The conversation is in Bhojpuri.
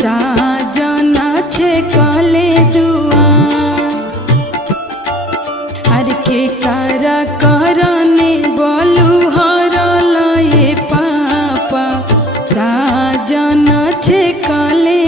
साजन छे कले दुआर आर के कारा करने बोलू हरल ये पापा साजन छे कले